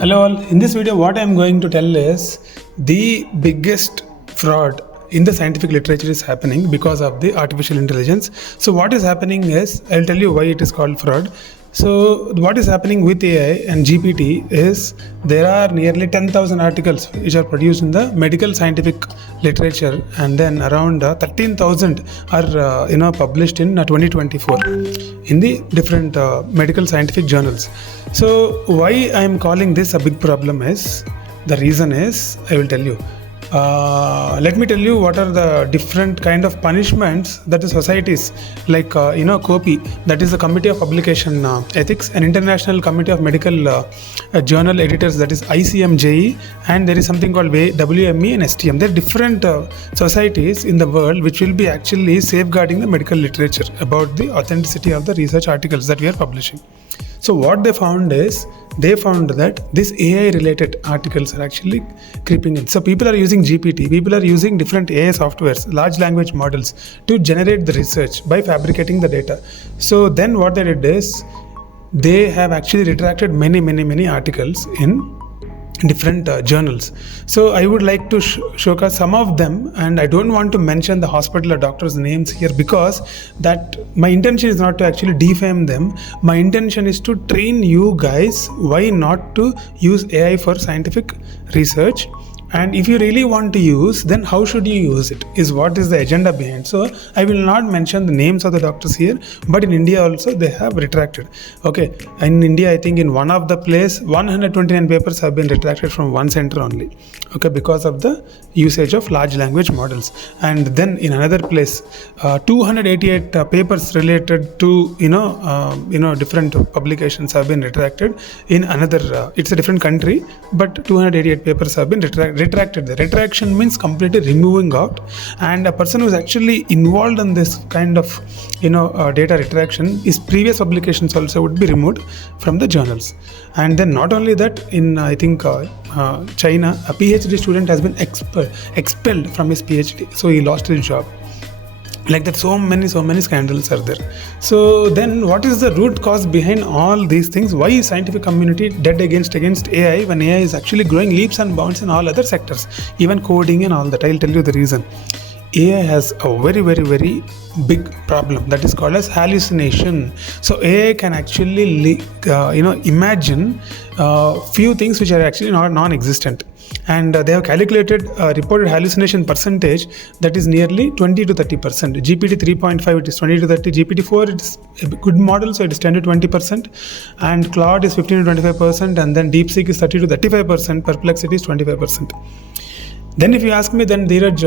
Hello all, in this video what I am going to tell is the biggest fraud in the scientific literature is happening because of the artificial intelligence. So what is happening is, I'll tell you why it is called fraud. So what is happening with AI and GPT is there are nearly 10,000 articles which are produced in the medical scientific literature, and then around 13,000 are published in 2024 in the different medical scientific journals. So why I am calling this a big problem is, the reason is I will tell you. Let me tell you what are the different kind of punishments that the societies like COPE, that is the Committee of Publication Ethics, and International Committee of Medical Journal Editors, that is ICMJE, and there is something called WME and STM. There are different societies in the world which will be actually safeguarding the medical literature about the authenticity of the research articles that we are publishing. So what they found is, they found that this AI related articles are actually creeping in. So people are using GPT, people are using different AI softwares, large language models to generate the research by fabricating the data. So then what they did is, they have actually retracted many articles in different journals. So I would like to showcase some of them, and I don't want to mention the hospital or doctors' names here because that my intention is not to actually defame them. My intention is to train you guys why not to use AI for scientific research. And if you really want to use, then how should you use it is what is the agenda behind. So I will not mention the names of the doctors here, but in India also they have retracted. Okay, in India I think in one of the place 129 papers have been retracted from one center only. Okay, because of the usage of large language models. And then in another place 288 papers related to different publications have been retracted in another it's a different country, but 288 papers have been retracted. The retraction means completely removing out, and a person who is actually involved in this kind of data retraction, his previous publications also would be removed from the journals. And then not only that, in I think China, a PhD student has been expelled from his PhD, so he lost his job. Like that, so many scandals are there. So then what is the root cause behind all these things? Why is scientific community dead against AI when AI is actually growing leaps and bounds in all other sectors, even coding and all that? I'll tell you the reason. AI has a very big problem that is called as hallucination. So AI can actually imagine few things which are actually not non-existent, and they have calculated reported hallucination percentage that is nearly 20 to 30%. GPT 3.5 it is 20 to 30, GPT 4 it is a good model, so it is 10 to 20%, and Claude is 15 to 25%, and then DeepSeek is 30 to 35%, Perplexity is 25%. Then if you ask me, then Dheeraj,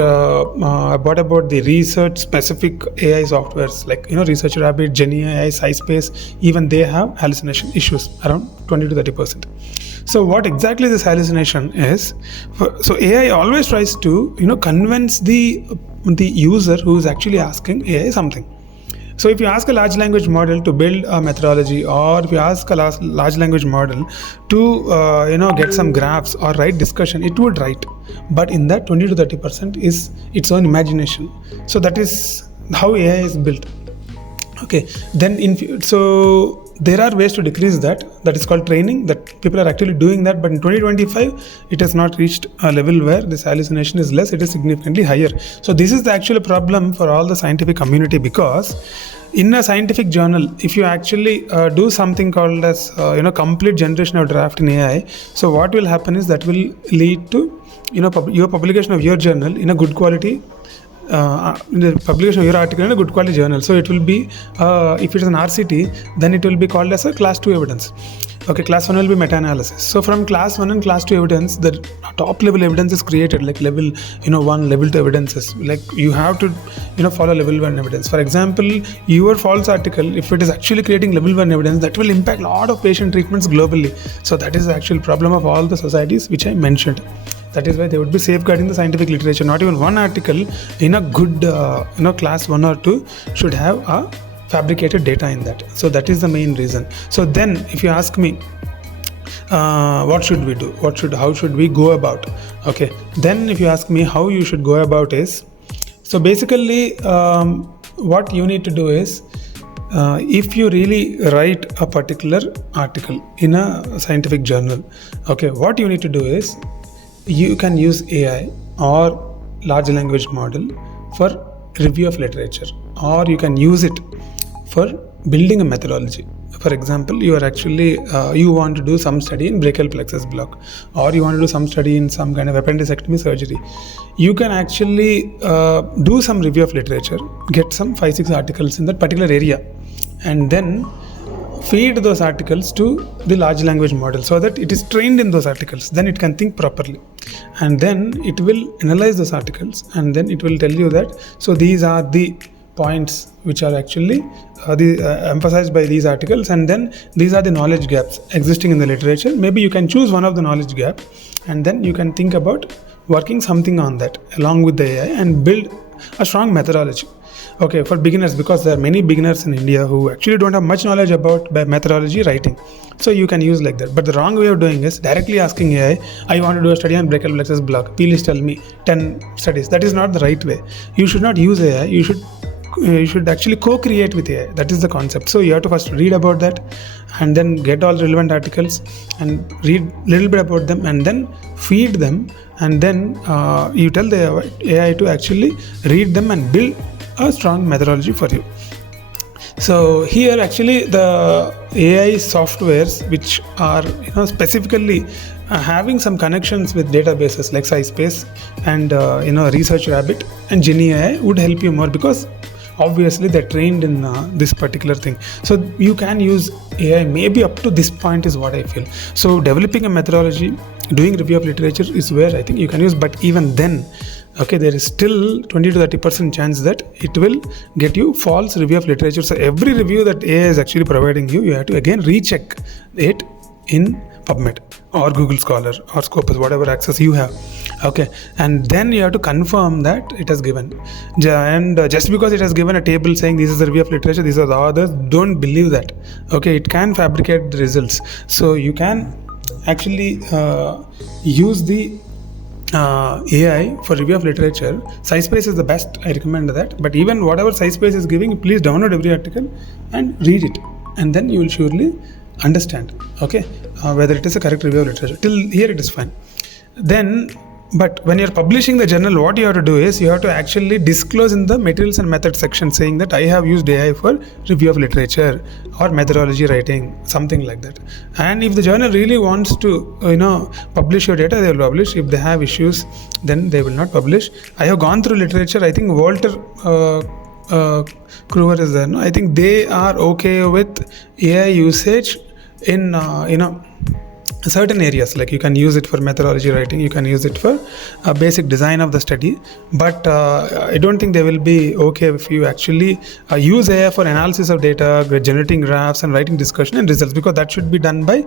what about the research specific AI softwares like Research Rabbit, GenAI, SciSpace, even they have hallucination issues around 20 to 30%. So what exactly this hallucination is? So AI always tries to convince the user who is actually asking AI something. So if you ask a large language model to build a methodology, or if you ask a large language model to get some graphs or write discussion, it would write. But in that 20 to 30% is its own imagination. So that is how AI is built. Okay, then so there are ways to decrease that is called training, that people are actually doing that, but in 2025 it has not reached a level where this hallucination is less, it is significantly higher. So this is the actual problem for all the scientific community, because in a scientific journal, if you actually do something called as complete generation of draft in AI, so what will happen is that will lead to your publication of your journal in a good quality, in the publication of your article in a good quality journal. So it will be, if it is an RCT, then it will be called as a class 2 evidence. Okay, class 1 will be meta-analysis. So from class 1 and class 2 evidence, the top level evidence is created, like level 1, level 2 evidences. Like you have to follow level 1 evidence. For example, your false article, if it is actually creating level 1 evidence, that will impact a lot of patient treatments globally. So that is the actual problem of all the societies which I mentioned. That is why they would be safeguarding the scientific literature. Not even one article in a good class 1 or 2 should have a fabricated data in that. So that is the main reason. So then if you ask me, what should we do? How should we go about? Okay, then if you ask me how you should go about is, so basically what you need to do is, if you really write a particular article in a scientific journal, okay, what you need to do is you can use AI or large language model for review of literature, or you can use it for building a methodology. For example, you are actually you want to do some study in brachial plexus block, or you want to do some study in some kind of appendectomy surgery. You can actually do some review of literature, get some 5-6 articles in that particular area, and then feed those articles to the large language model so that it is trained in those articles. Then it can think properly, and then it will analyze those articles, and then it will tell you that so these are the points which are actually emphasized by these articles, and then these are the knowledge gaps existing in the literature. Maybe you can choose one of the knowledge gap, and then you can think about working something on that along with the AI and build a strong methodology. Okay, for beginners, because there are many beginners in India who actually don't have much knowledge about methodology writing. So you can use like that. But the wrong way of doing is directly asking AI, I want to do a study on brachial plexus block. Please tell me 10 studies. That is not the right way. You should not use AI. You should actually co-create with AI. That is the concept. So you have to first read about that, and then get all the relevant articles and read a little bit about them, and then feed them, and then you tell the AI to actually read them and build a strong methodology for you. So here actually the AI softwares which are specifically having some connections with databases like SciSpace and ResearchRabbit and GenAI would help you more, because obviously they're trained in this particular thing. So you can use AI maybe up to this point is what I feel. So developing a methodology, doing review of literature is where I think you can use, but even then, okay, there is still 20 to 30% chance that it will get you false review of literature. So every review that AI is actually providing you, you have to again recheck it in PubMed or Google Scholar or Scopus, whatever access you have. Okay, and then you have to confirm that it has given. And just because it has given a table saying this is the review of literature, these are the authors, don't believe that. Okay, it can fabricate the results. So you can actually use the AI for review of literature. SciSpace is the best, I recommend that. But even whatever SciSpace is giving, please download every article and read it, and then you will surely understand, okay, whether it is a correct review of literature. Till here it is fine. Then, but when you're publishing the journal, what you have to do is you have to actually disclose in the materials and methods section saying that I have used AI for review of literature or methodology writing, something like that. And if the journal really wants to publish your data, they will publish. If they have issues, then they will not publish. I have gone through literature. I think Walter Kruger is there. No? I think they are okay with AI usage in certain areas, like you can use it for methodology writing, you can use it for basic design of the study, but I don't think they will be okay if you actually use AI for analysis of data, generating graphs and writing discussion and results, because that should be done by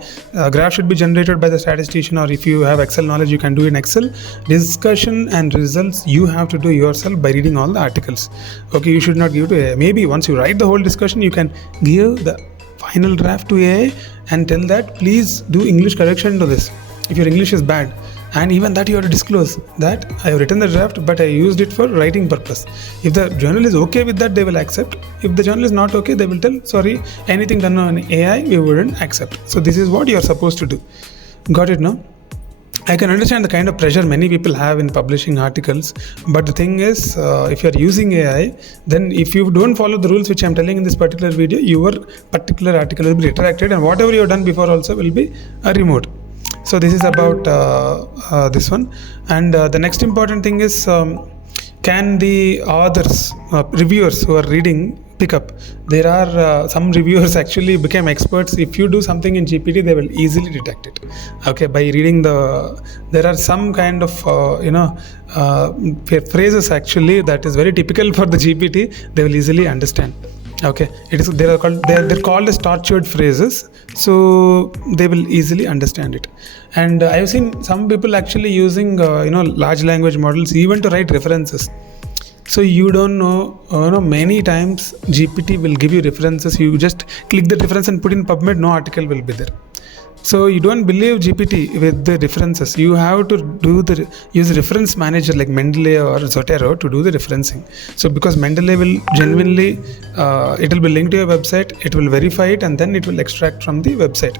graph should be generated by the statistician, or if you have Excel knowledge you can do in Excel. Discussion and results you have to do yourself by reading all the articles. Okay, you should not give to AI. Maybe once you write the whole discussion, you can give the final draft to AI and tell that please do English correction to this if your English is bad, and even that you have to disclose that I have written the draft but I used it for writing purpose. If the journal is okay with that, they will accept. If the journal is not okay, they will tell sorry, anything done on AI we wouldn't accept. So this is what you are supposed to do. Got it, no? I can understand the kind of pressure many people have in publishing articles, but the thing is, if you are using AI, then if you don't follow the rules which I am telling in this particular video, your particular article will be retracted, and whatever you have done before also will be removed. So this is about this one. And the next important thing is, can the authors, reviewers who are reading pick up? There are some reviewers actually became experts. If you do something in GPT, they will easily detect it. Okay, by reading there are some kind of phrases actually that is very typical for the GPT. They will easily understand. Okay, they're called as tortured phrases, so they will easily understand it. And I have seen some people actually using large language models even to write references. So you don't know, many times GPT will give you references. You just click the reference and put in PubMed, no article will be there. So you don't believe GPT with the references. You have to use reference manager like Mendeley or Zotero to do the referencing. So because Mendeley will genuinely, it will be linked to your website, it will verify it, and then it will extract from the website.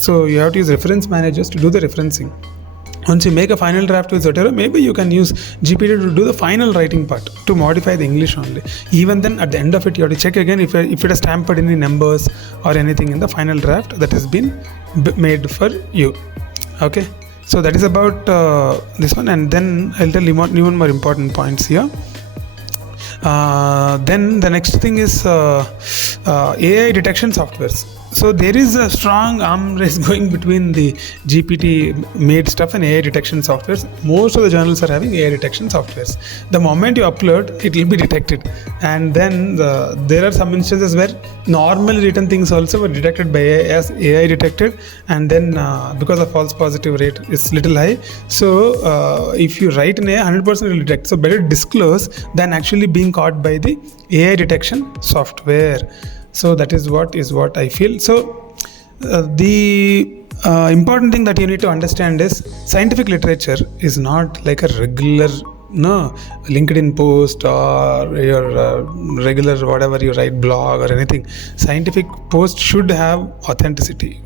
So you have to use reference managers to do the referencing. Once you make a final draft with Zotero, maybe you can use GPT to do the final writing part, to modify the English only. Even then, at the end of it, you have to check again if it has stamped any numbers or anything in the final draft that has been made for you. Okay, so that is about this one, and then I'll tell you even more important points here. Then the next thing is AI detection softwares. So there is a strong arm race going between the GPT made stuff and AI detection softwares. Most of the journals are having AI detection softwares. The moment you upload, it will be detected. And then there are some instances where normally written things also were detected by AI as AI detected, and then because of false positive rate is little high. So if you write in AI, 100% will detect. So better disclose than actually being caught by the AI detection software. So that is what I feel. So the important thing that you need to understand is scientific literature is not like a regular LinkedIn post or your regular whatever you write blog or anything. Scientific post should have authenticity,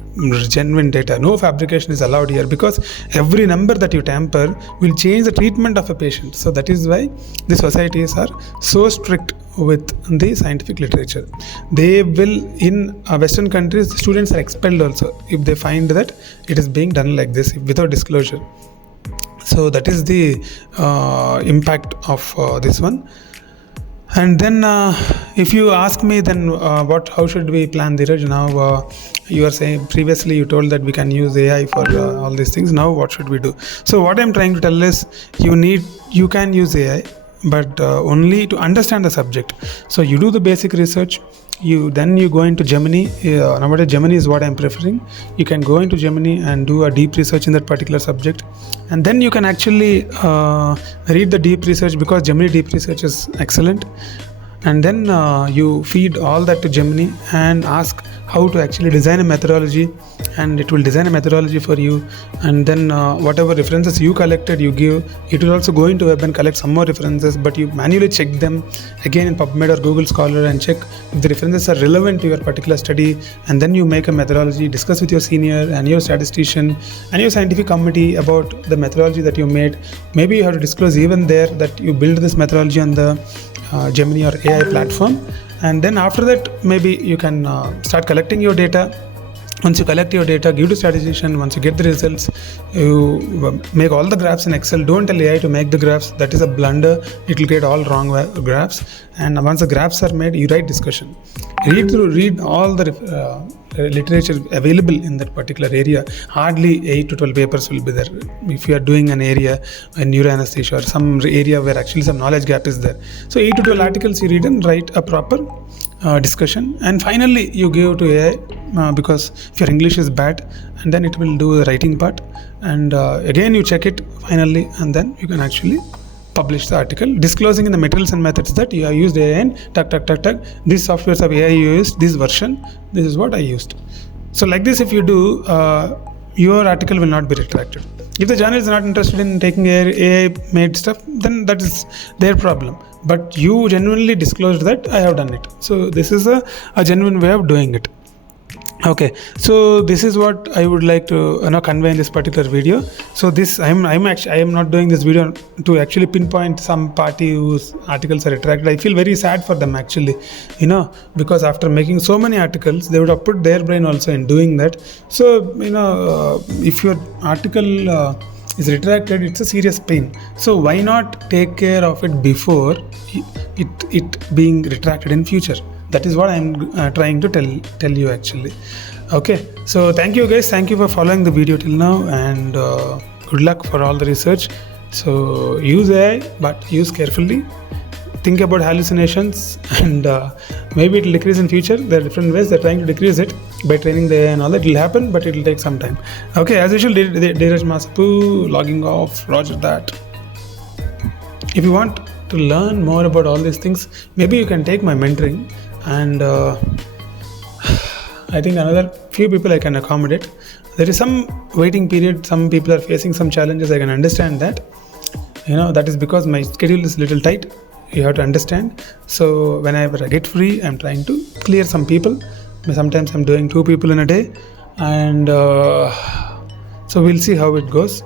genuine data. No fabrication is allowed here, because every number that you tamper will change the treatment of a patient. So that is why the societies are so strict with the scientific literature. They will, in Western countries, students are expelled also if they find that it is being done like this without disclosure. So that is the impact of this one. And then if you ask me, then how should we plan, Dheeraj? Now you are saying previously you told that we can use AI for all these things. Now what should we do? So what I'm trying to tell is you can use AI, but only to understand the subject. So you do the basic research, then you go into Gemini. Nowadays Gemini is what I'm preferring. You can go into Gemini and do a deep research in that particular subject, and then you can actually read the deep research, because Gemini deep research is excellent. And then you feed all that to Gemini and ask how to actually design a methodology, and it will design a methodology for you. And then whatever references you collected, you give. It will also go into web and collect some more references, but you manually check them again in PubMed or Google Scholar and check if the references are relevant to your particular study. And then you make a methodology, discuss with your senior and your statistician and your scientific committee about the methodology that you made. Maybe you have to disclose even there that you build this methodology on the Gemini or AI platform. And then after that, maybe you can start collecting your data. Once you collect your data, give to statistician. Once you get the results, you make all the graphs in Excel. Don't tell AI to make the graphs. That is a blunder. It will get all wrong graphs. And once the graphs are made, you write discussion. Read all the literature available in that particular area. Hardly 8 to 12 papers will be there. If you are doing an area, a neuroanesthesia or some area where actually some knowledge gap is there. So 8 to 12 articles you read and write a proper discussion. And finally you give to AI, because if your English is bad, and then it will do the writing part. And again you check it finally, and then you can actually publish the article, disclosing in the materials and methods that you have used AI and these softwares of AI you used, this version, this is what I used. So like this, if you do, your article will not be retracted. If the journal is not interested in taking AI made stuff, then that is their problem. But you genuinely disclosed that I have done it. So this is a genuine way of doing it. Okay, so this is what I would like to convey in this particular video. So this I am not doing this video to actually pinpoint some party whose articles are retracted. I feel very sad for them actually, because after making so many articles, they would have put their brain also in doing that. So if your article is retracted, it's a serious pain. So why not take care of it before it being retracted in future? That is what I'm trying to tell you actually. Okay, so thank you guys. Thank you for following the video till now, and good luck for all the research. So use AI, but use carefully. Think about hallucinations, and maybe it will decrease in future. There are different ways they're trying to decrease it by training the AI and all that. It will happen, but it will take some time. Okay, as usual, Dheeraj Masapu logging off. Roger that. If you want to learn more about all these things, maybe you can take my mentoring. And I think another few people I can accommodate. there is some waiting period. Some people are facing some challenges. I can understand that. That is because my schedule is little tight. You have to understand. So whenever I get free, I'm trying to clear some people. Sometimes I'm doing 2 people in a day, and so we'll see how it goes.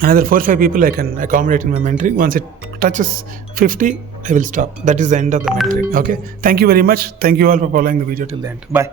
Another 4-5 people I can accommodate in my mentoring. Once it touches 50, I will stop. That is the end of the mentoring. Okay. Thank you very much. Thank you all for following the video till the end. Bye.